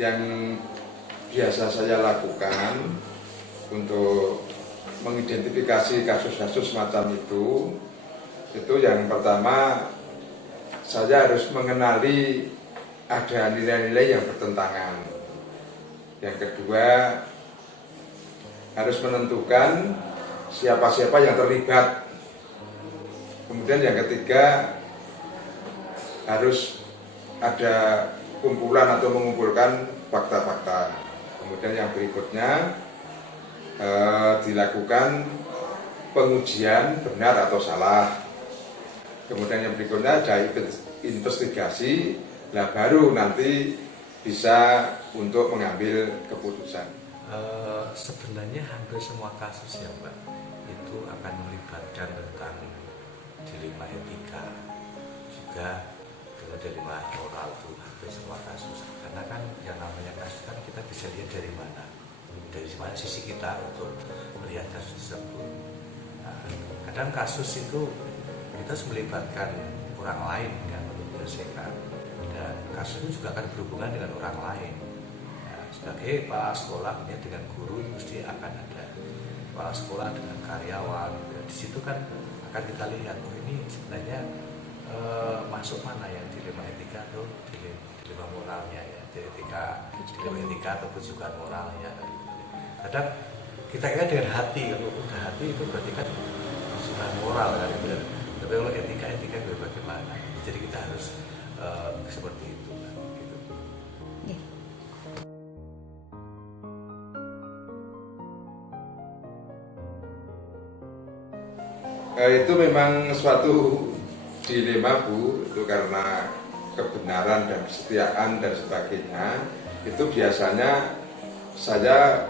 yang biasa saya lakukan untuk mengidentifikasi kasus-kasus semacam itu yang pertama saya harus mengenali ada nilai-nilai yang bertentangan. Yang kedua harus menentukan siapa-siapa yang terlibat. Kemudian yang ketiga harus ada kumpulan atau mengumpulkan fakta-fakta. Kemudian yang berikutnya dilakukan pengujian benar atau salah. Kemudian yang berikutnya ada investigasi, nah baru nanti bisa untuk mengambil keputusan. Sebenarnya hampir semua kasus ya Mbak itu akan melibatkan tentang dilema etika, juga dilema moral itu hampir semua kasus. Karena kan yang namanya kasus kan kita bisa lihat dari mana sisi kita untuk melihat kasus tersebut. Nah, kadang kasus itu kita harus melibatkan orang lain kan untuk menyelesaikan, dan kasus itu juga akan berhubungan dengan orang lain. Nah, sebagai kepala sekolah ini dengan guru mesti akan ada kepala sekolah dengan karyawan. Ya, di situ kan akan kita lihat ini sebenarnya masuk mana ya dilema etika atau dilema moralnya ya, dilema etika atau kejujuran moralnya. Kadang kita kira dengan hati, kalau udah hati itu berarti kan kejujuran moral kan itu. Tapi kalau etika itu bagaimana? Jadi kita harus seperti itu kan, gitu. Itu memang suatu dilema Bu, itu karena kebenaran dan kesetiaan dan sebagainya. Itu biasanya saya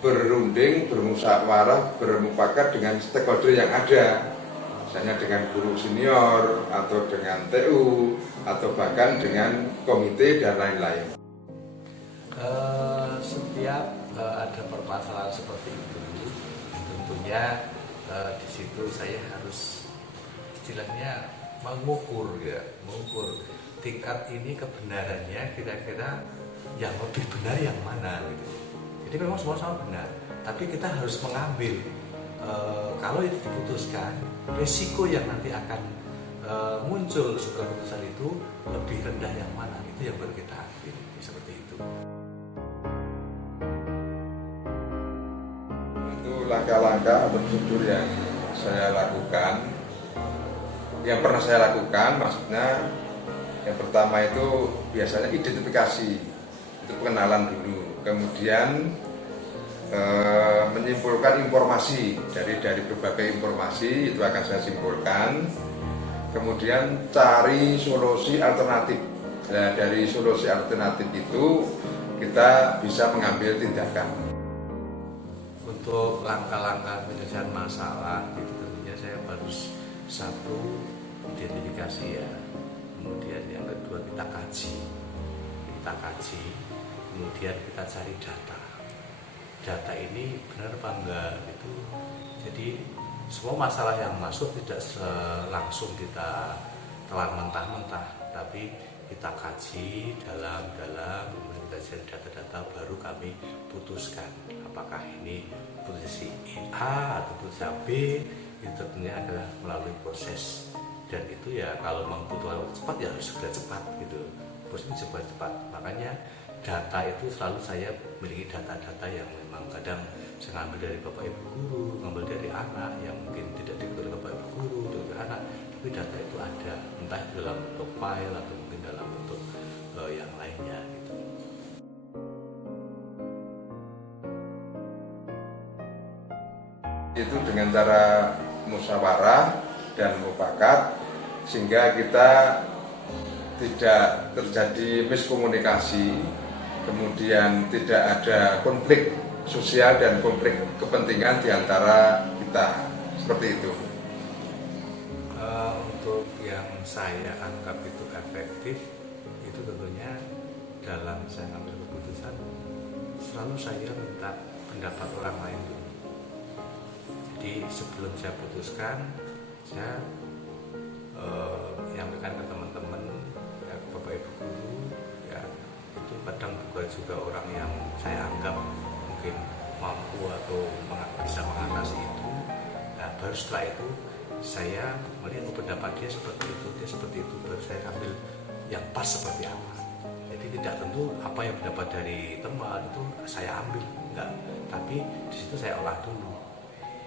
berunding, bermusyawarah, bermufakat dengan stakeholder yang ada, misalnya dengan guru senior atau dengan TU atau bahkan dengan komite dan lain-lain. Setiap ada permasalahan seperti itu, tentunya di situ saya harus istilahnya mengukur tingkat ini kebenarannya, kira-kira yang lebih benar yang mana gitu. Jadi memang semua sama benar, tapi kita harus mengambil kalau itu diputuskan, risiko yang nanti akan muncul setelah keputusan itu lebih rendah yang mana, itu yang baru kita ambil, seperti itu. Itu langkah-langkah atau prosedur yang saya lakukan, yang pernah saya lakukan, maksudnya yang pertama itu biasanya identifikasi, itu pengenalan dulu. Kemudian menyimpulkan informasi dari berbagai informasi itu akan saya simpulkan. Kemudian cari solusi alternatif. Nah, dari solusi alternatif itu kita bisa mengambil tindakan. Untuk langkah-langkah penyelesaian masalah itu tentunya saya harus satu identifikasi ya. Kemudian yang kedua kita kaji, kemudian kita cari data ini benar apa enggak gitu. Jadi semua masalah yang masuk tidak langsung kita telan mentah-mentah, tapi kita kaji dalam-dalam, kemudian kita cari data-data, baru kami putuskan apakah ini posisi A atau posisi B. Itu tentunya adalah melalui proses, dan itu ya kalau memang butuh cepat ya harus segera cepat gitu, proses cepat. Makanya data itu selalu saya memiliki data-data yang memang kadang saya ngambil dari bapak ibu guru, ngambil dari anak yang mungkin tidak diketahui oleh bapak ibu guru, dari anak, tapi data itu ada, entah dalam bentuk file atau mungkin dalam bentuk yang lainnya gitu. Itu dengan cara musyawarah dan mufakat, sehingga kita tidak terjadi miskomunikasi, kemudian tidak ada konflik sosial dan konflik kepentingan di antara kita, seperti itu. Untuk yang saya anggap itu efektif, itu tentunya dalam saya ambil keputusan selalu saya minta pendapat orang lain dulu. Jadi sebelum saya putuskan, saya menyampaikan ke teman-teman, ya, ke bapak ibu guru, ya itu kadang juga juga orang yang saya anggap mungkin mampu atau bisa mengatasi itu. Nah, baru setelah itu saya melihat pendapat dia seperti itu, baru saya ambil yang pas seperti apa. Jadi tidak tentu apa yang didapat dari teman itu saya ambil, enggak. Tapi di situ saya olah dulu,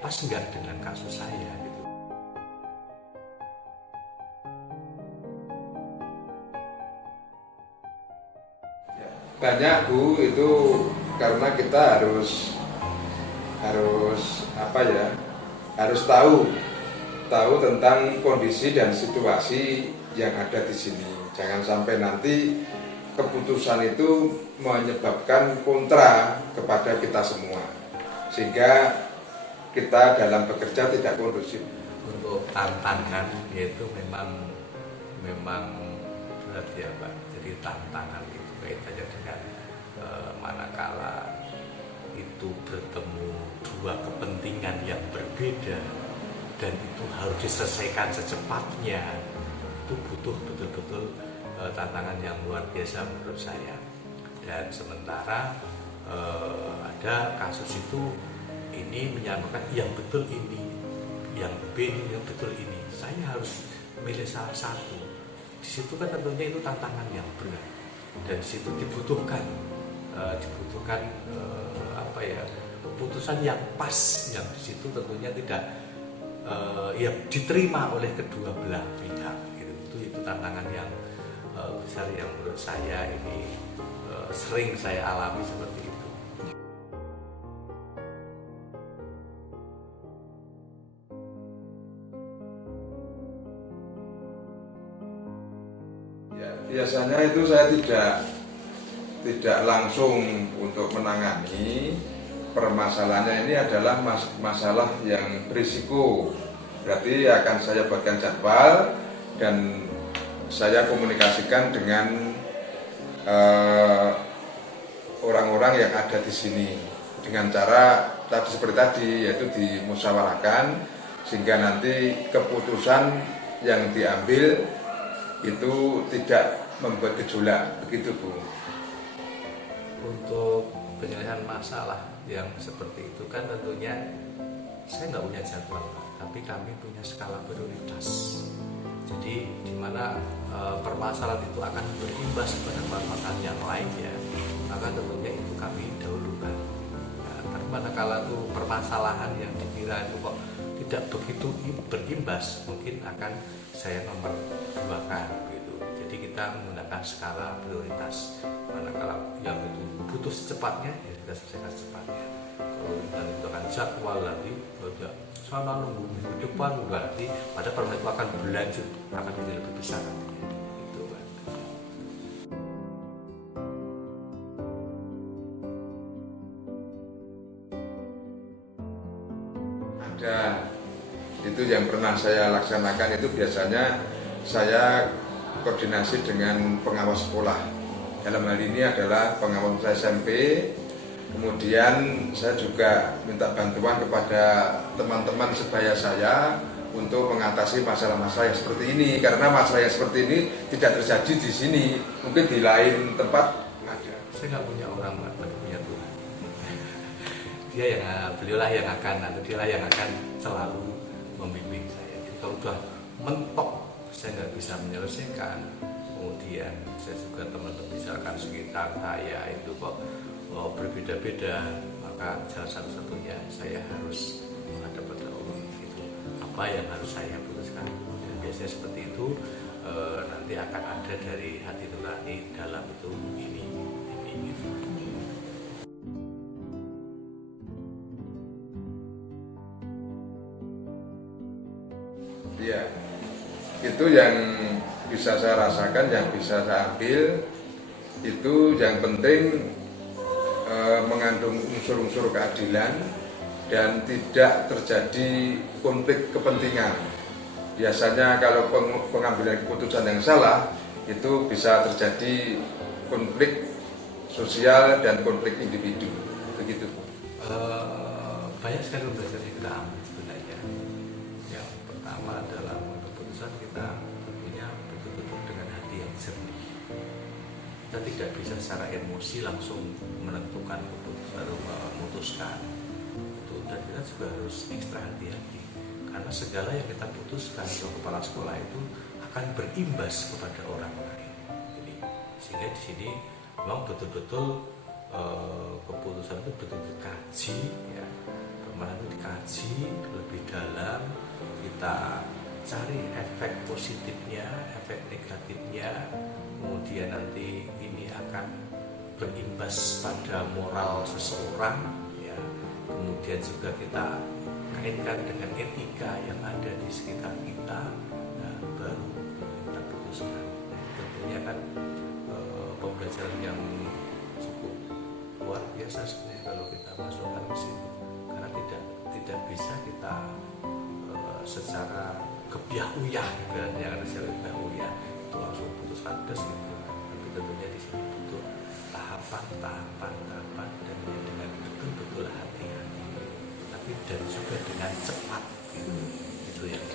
pas enggak dengan kasus saya gitu. Banyak Bu, itu karena kita harus apa ya, harus tahu tentang kondisi dan situasi yang ada di sini. Jangan sampai nanti keputusan itu menyebabkan kontra kepada kita semua, sehingga kita dalam bekerja tidak kondusif. Untuk tantangan yaitu memang berat ya Pak. Jadi tantangan itu kaitannya dengan manakala itu bertemu dua kepentingan yang berbeda dan itu harus diselesaikan secepatnya, itu butuh betul-betul tantangan yang luar biasa menurut saya. Dan sementara ada kasus itu ini menyamakan yang betul ini, yang B ini, yang betul ini, saya harus milih salah satu. Di situ kan tentunya itu tantangan yang berat dan di situ dibutuhkan apa ya, keputusan yang pas, yang di situ tentunya tidak ya diterima oleh kedua belah pihak gitu. Itu tantangan yang besar yang menurut saya ini sering saya alami seperti itu. Ya, biasanya itu saya tidak langsung untuk menangani permasalahannya. Ini adalah masalah yang berisiko, berarti akan saya buatkan jadwal dan saya komunikasikan dengan orang-orang yang ada di sini dengan cara seperti tadi, yaitu dimusyawarahkan sehingga nanti keputusan yang diambil itu tidak membuat gejolak, begitu Bu. Untuk penyelesaian masalah yang seperti itu kan tentunya saya nggak punya jadwal, tapi kami punya skala prioritas. Jadi di mana permasalahan itu akan berimbas pada permasalahan yang lainnya, maka tentunya itu kami dahulukan. Nah, tapi manakala itu permasalahan yang dikira itu kok tidak begitu berimbas, mungkin akan saya nomor duakan gitu. Jadi kita menggunakan skala prioritas. Manakala yang itu butuh secepatnya, ya kita selesaikan secepatnya. Kalau kita akan jadwal lagi, sana nunggu minggu depan berarti pada permasalahan itu akan berlanjut, akan menjadi lebih besar nantinya. Gitu kan. Ada itu yang pernah saya laksanakan, itu biasanya saya koordinasi dengan pengawas sekolah. Dalam hal ini adalah pengawas SMP. Kemudian saya juga minta bantuan kepada teman-teman sebaya saya untuk mengatasi masalah-masalah yang seperti ini, karena masalah yang seperti ini tidak terjadi di sini, mungkin di lain tempat ada. Saya nggak punya orang, tapi punya Tuhan. Beliaulah yang akan, atau dialah yang akan selalu membimbing saya. Jadi kalau sudah mentok saya nggak bisa menyelesaikan, kemudian saya juga teman-teman misalkan sekitar saya itu kok berbeda-beda, maka jalan satu-satunya saya harus menghadap pada Allah. Itu apa yang harus saya putuskan. Dan biasanya seperti itu, nanti akan ada dari hati nurani dalam itu ini gitu. Ya, itu yang bisa saya rasakan, yang bisa saya ambil. Itu yang penting mengandung unsur-unsur keadilan dan tidak terjadi konflik kepentingan. Biasanya kalau pengambilan keputusan yang salah itu bisa terjadi konflik sosial dan konflik individu, begitu. Banyak sekali pembelajaran yang kita ambil sebenarnya. Yang pertama adalah keputusan kita tentunya betul-betul dengan hati yang jernih. kita tidak bisa secara emosi langsung menentukan baru memutuskan itu, dan kita juga harus ekstra hati-hati karena segala yang kita putuskan ke kepala sekolah itu akan berimbas kepada orang lain. Jadi sehingga di sini memang betul-betul keputusan itu betul-betul kaji ya, kemarin itu dikaji lebih dalam, kita cari efek positifnya, efek negatifnya, kemudian nanti ini akan berimbas pada moral seseorang ya, kemudian juga kita kaitkan dengan etika yang ada di sekitar kita, nah, baru kita putuskan. Nah, tentunya kan pembelajaran yang cukup luar biasa sebenarnya kalau kita masukkan ke situ, karena tidak bisa kita secara kebiah-uyah ibaratnya, karena secara kebiah-uyah itu langsung putuskan des gitu. Tapi tentunya di sini butuh tahapan dan dengan betul-betul hati-hati, tapi dan juga dengan cepat gitu. Itu yang